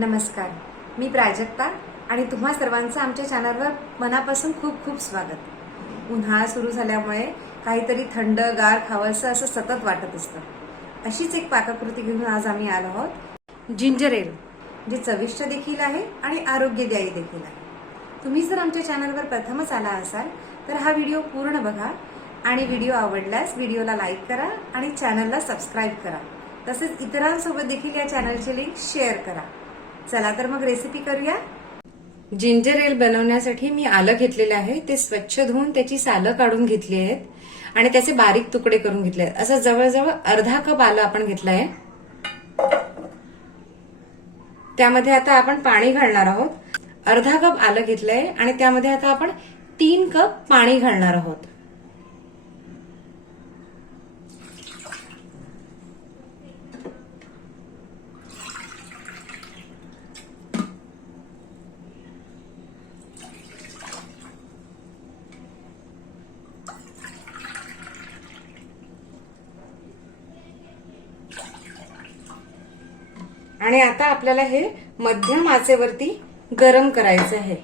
नमस्कार, मी प्राजक्ता आणि तुम्हा सर्वांचं आमच्या चॅनलवर मनापासून खूप खूप स्वागत। उन्हाळा सुरू झाल्यामुळे काहीतरी थंड गार खावंसं असं सतत वाटत असतं। अशीच एक पाककृती घेऊन आज आम्ही आलो आहोत, जिंजर एल, जे चविष्ट देखील आहे आणि आरोग्यदायी देखील आहे। तुम्ही जर आमच्या चॅनलवर प्रथमच आला असाल तर हा व्हिडिओ पूर्ण बघा आणि व्हिडिओ आवडल्यास व्हिडिओला लाईक करा आणि चॅनलला सबस्क्राईब करा। तसेच इतरांसोबत देखील या चॅनलची लिंक शेअर करा। चला तर मग रेसिपी करूया। जिंजर एल बनवण्यासाठी मी आलं घेतलेलं आहे, ते स्वच्छ धुवून त्याची सालं काढून घेतली आहेत आणि त्याचे बारीक तुकडे करून घेतले आहेत। असं जवळजवळ अर्धा कप आलं आपण घेतलं आहे। त्यामध्ये आता आपण पाणी घालणार आहोत। अर्धा कप आलं घेतलंय आणि त्यामध्ये आता आपण 3 कप पाणी घालणार आहोत। आणि आता आपल्याला हे मध्यम आचेवरती गरम करायचं आहे।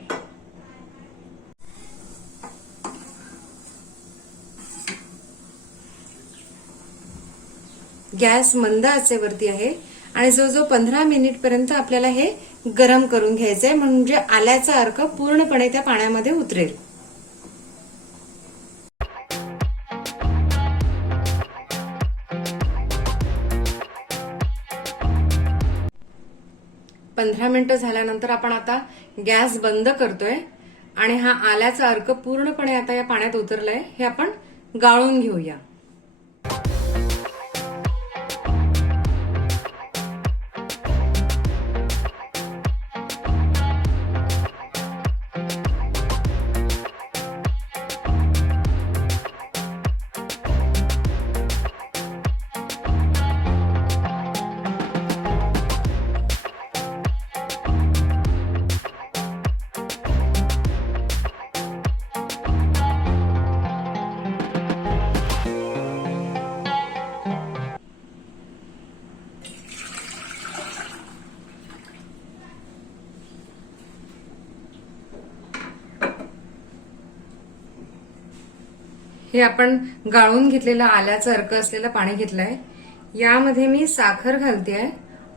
गॅस मंद आचेवरती आहे आणि जो 15 मिनिट पर्यंत आपल्याला हे गरम करून घ्यायचंय, म्हणजे आल्याचा अर्क पूर्णपणे त्या पाण्यामध्ये उतरेल। पंधरा मिनिटं झाल्यानंतर आपण आता गॅस बंद करतोय आणि हा आल्याचा अर्क पूर्णपणे आता या पाण्यात उतरलाय, हे आपण गाळून घेऊया। हे आपण गाळून घेतलेलं आल्याचं अर्क असलेलं पाणी घेतलंय। यामध्ये मी साखर घालतेय,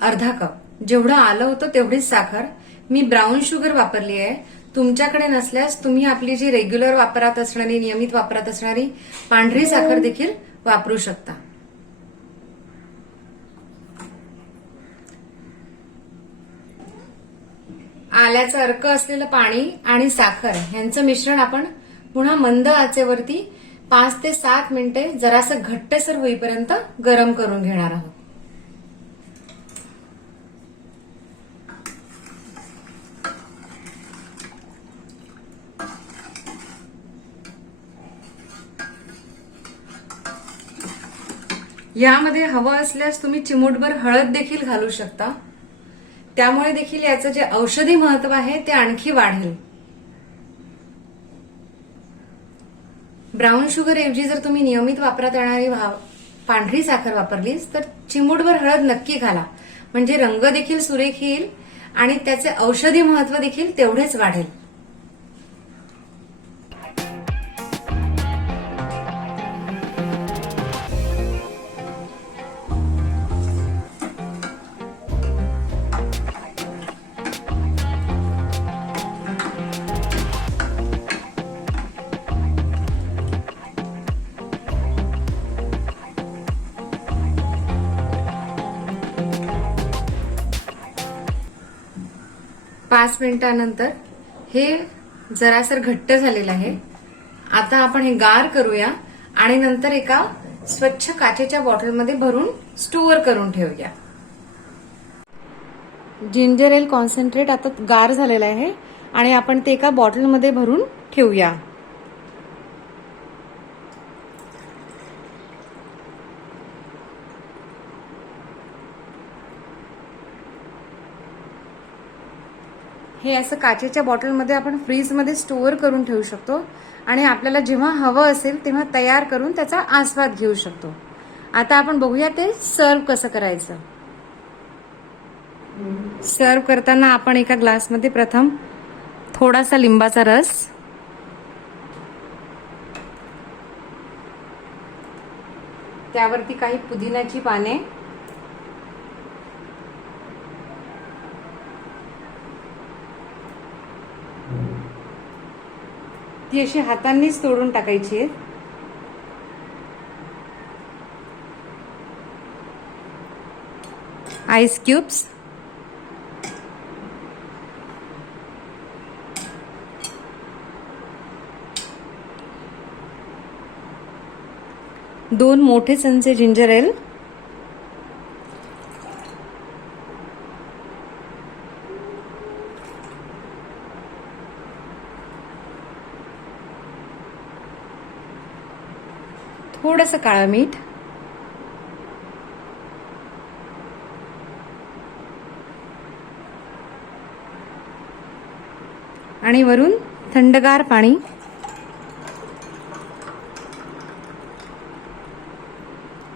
अर्धा कप। जेवढं आलं होतं तेवढीच साखर। मी ब्राऊन शुगर वापरली आहे। तुमच्याकडे नसल्यास तुम्ही आपली जी रेग्युलर वापरात असणारी, नियमित वापरात असणारी पांढरी साखर देखील वापरू शकता। आल्याचं अर्क असलेलं पाणी आणि साखर यांचं मिश्रण आपण पुन्हा मंद आचेवरती 5 ते 7 मिनिटे जरासं घट्टसर होईपर्यंत गरम करून घेणार आहोत। यामध्ये हवं असल्यास तुम्ही चिमूटभर हळद देखील घालू शकता, त्यामुळे देखील याचं जे औषधी महत्व आहे ते आणखी वाढेल। ब्राऊन शुगर ऐवजी जर तुम्ही नियमित वापरात येणारी पांढरी साखर वापरलीस तर चिमूटभर हळद नक्की घाला, म्हणजे रंग देखील सुरेख येईल आणि त्याचे औषधी महत्व देखील तेवढेच वाढेल। पाच मिनिटांनंतर हे जरासर घट्ट झालेलं आहे। आता आपण हे गार करूया आणि नंतर एका स्वच्छ काचेच्या बॉटलमध्ये भरून स्टोअर करून ठेवूया। जिंजर एल कॉन्सन्ट्रेट आता गार झालेलं आहे आणि आपण ते एका बॉटलमध्ये भरून ठेवूया। हे असं काचेच्या बॉटलमध्ये आपण फ्रीजमध्ये स्टोअर करून ठेवू शकतो आणि आपल्याला जेव्हा हवं असेल तेव्हा तयार करून त्याचा आस्वाद घेऊ शकतो। आता आपण बघूया ते सर्व कसं करायचं। सर्व करताना आपण एका ग्लासमध्ये प्रथम थोडासा लिंबाचा रस, त्यावरती काही पुदिन्याची पाने, ती अशी हातांनीच तोडून टाकायची आहेत. आईस क्यूब्स, दोन मोठे चमचे जिंजर एल, थोडंसं काळं मीठ, आणि वरून थंडगार पाणी.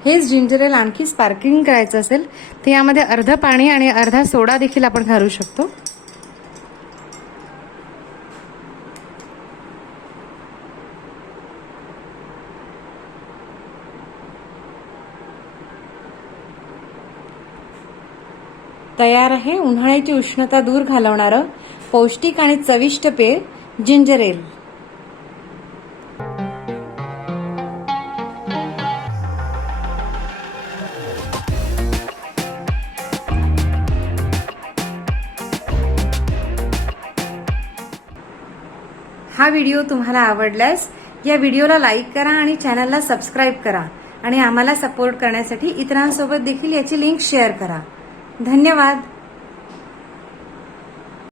हेच जिंजर एल आणखी स्पार्कलिंग करायचं असेल तर यामध्ये अर्ध पाणी आणि अर्धा सोडा देखील आपण घालू शकतो. तयार आहे उन्हाळ्याची उष्णता दूर घालवणारं पौष्टिक आणि चविष्ट पेय जिंजर एल. हा व्हिडिओ तुम्हाला आवडल्यास या व्हिडिओला लाईक करा आणि चॅनलला सबस्क्राईब करा आणि आम्हाला सपोर्ट करण्यासाठी इतरांसोबत देखील याची लिंक शेअर करा. धन्यवाद.